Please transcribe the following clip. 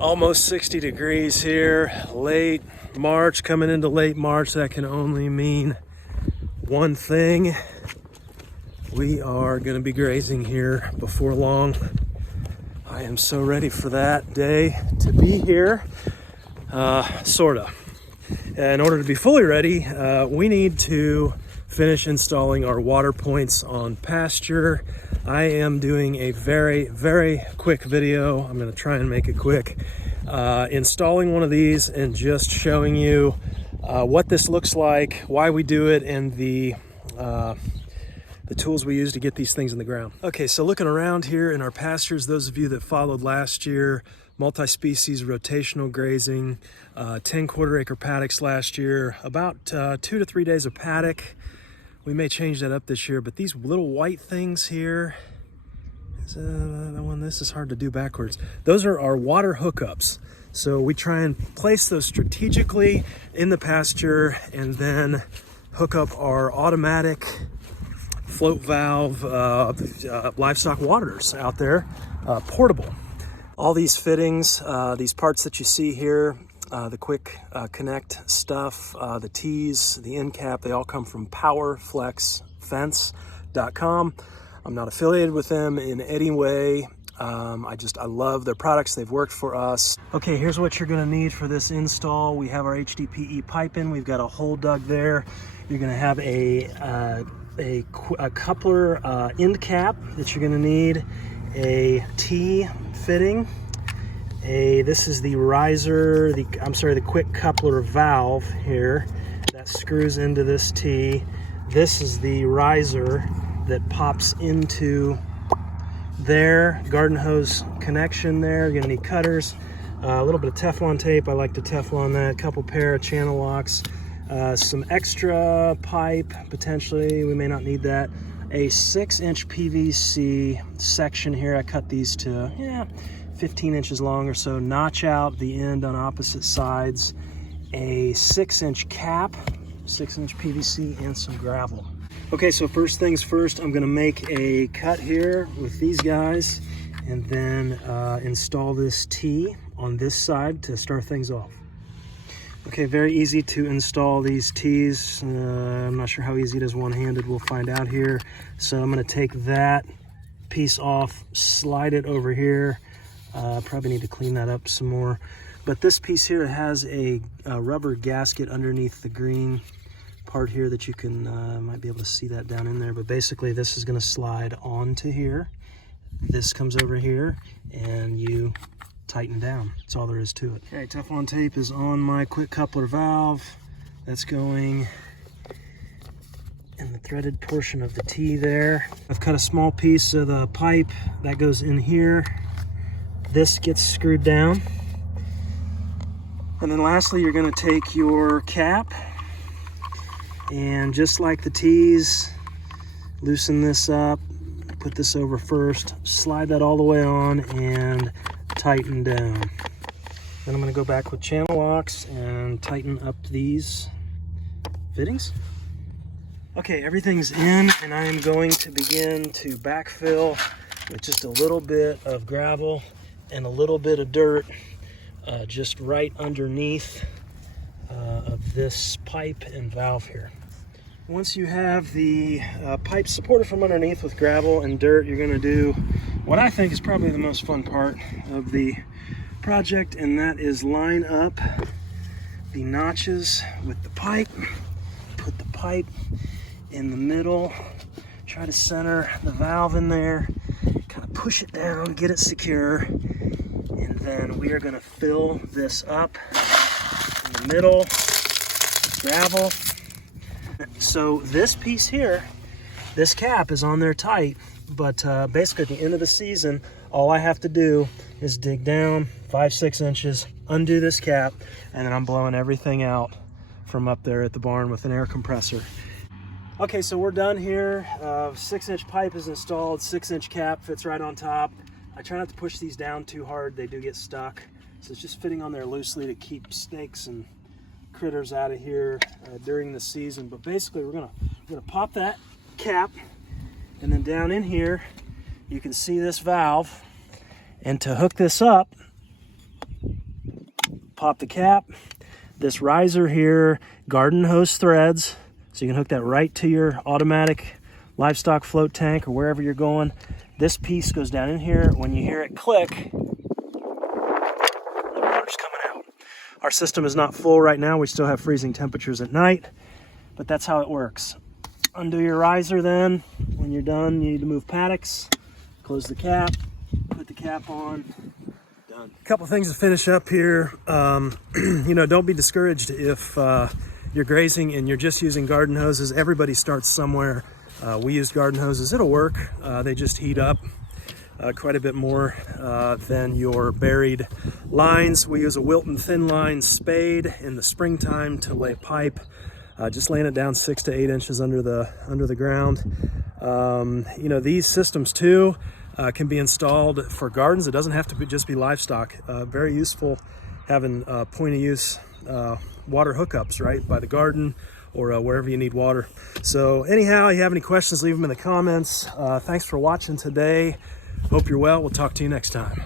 Almost 60 degrees here, late March, coming into late March. That can only mean one thing. We are going to be grazing here before long. I am so ready for that day to be here, sorta. In order to be fully ready, we need to finish installing our water points on Pasture. I am doing a very, very quick video. I'm going to try and make it quick. Installing one of these and just showing you what this looks like, why we do it, and the tools we use to get these things in the ground. Okay, so looking around here in our pastures, those of you that followed last year, multi-species rotational grazing, 10 quarter-acre paddocks last year, about 2 to 3 days of paddock. We may change that up this year, but these little white things here, this is hard to do backwards. Those are our water hookups. So we try and place those strategically in the pasture and then hook up our automatic float valve livestock waters out there, portable. All these fittings, these parts that you see here, the quick connect stuff, the tees, the end cap, they all come from powerflexfence.com. I'm not affiliated with them in any way. I love their products. They've worked for us. Okay, here's what you're gonna need for this install. We have our HDPE pipe in. We've got a hole dug there. You're gonna have a coupler end cap that you're gonna need, a T fitting, this is the riser, the quick coupler valve here that screws into this T. This is the riser that pops into there, garden hose connection there. You're gonna need cutters, a little bit of Teflon tape. I like to Teflon that, a couple pair of channel locks, some extra pipe, potentially, we may not need that. A 6-inch PVC section here. I cut these to 15 inches long or so, notch out the end on opposite sides. A 6-inch cap, 6-inch PVC, and some gravel. Okay, so first things first, I'm gonna make a cut here with these guys and then install this T on this side to start things off. Okay, very easy to install these T's. I'm not sure how easy it is one-handed. We'll find out here. So I'm going to take that piece off, slide it over here. Probably need to clean that up some more. But this piece here has a rubber gasket underneath the green part here that you can, might be able to see that down in there. But basically this is going to slide onto here. This comes over here and you tighten down. That's all there is to it. Okay, Teflon tape is on my quick coupler valve. That's going in the threaded portion of the T there. I've cut a small piece of the pipe that goes in here. This gets screwed down. And then lastly, you're going to take your cap and just like the T's, loosen this up, put this over first, slide that all the way on and tighten down. Then I'm going to go back with channel locks and tighten up these fittings. Okay, everything's in and I am going to begin to backfill with just a little bit of gravel and a little bit of dirt just right underneath of this pipe and valve here. Once you have the pipe supported from underneath with gravel and dirt, you're going to do what I think is probably the most fun part of the project, and that is line up the notches with the pipe. Put the pipe in the middle, try to center the valve in there, kind of push it down, get it secure, and then we are going to fill this up in the middle with gravel. So this piece here, this cap is on there tight, but basically at the end of the season, all I have to do is dig down 5-6 inches, undo this cap, and then I'm blowing everything out from up there at the barn with an air compressor. Okay, so we're done here. 6-inch pipe is installed, 6-inch cap fits right on top. I try not to push these down too hard, they do get stuck. So it's just fitting on there loosely to keep snakes and critters out of here during the season. But basically we're gonna pop that cap, and then down in here you can see this valve, and to hook this up pop the cap. This riser here, garden hose threads, so you can hook that right to your automatic livestock float tank or wherever you're going. This piece goes down in here. When you hear it click, the water's coming out. Our system is not full right now. We still have freezing temperatures at night, but that's how it works. Undo your riser then. When you're done, you need to move paddocks, close the cap, put the cap on, done. A couple things to finish up here. You know, don't be discouraged if you're grazing and you're just using garden hoses. Everybody starts somewhere. We use garden hoses. It'll work. They just heat up quite a bit more than your buried lines. We use a Wilton thin line spade in the springtime to lay pipe. Just laying it down 6 to 8 inches under the ground. You know, these systems too can be installed for gardens. It doesn't have to just be livestock. Very useful having point of use water hookups right by the garden or wherever you need water. So anyhow, if you have any questions, leave them in the comments. Thanks for watching today. Hope you're well. We'll talk to you next time.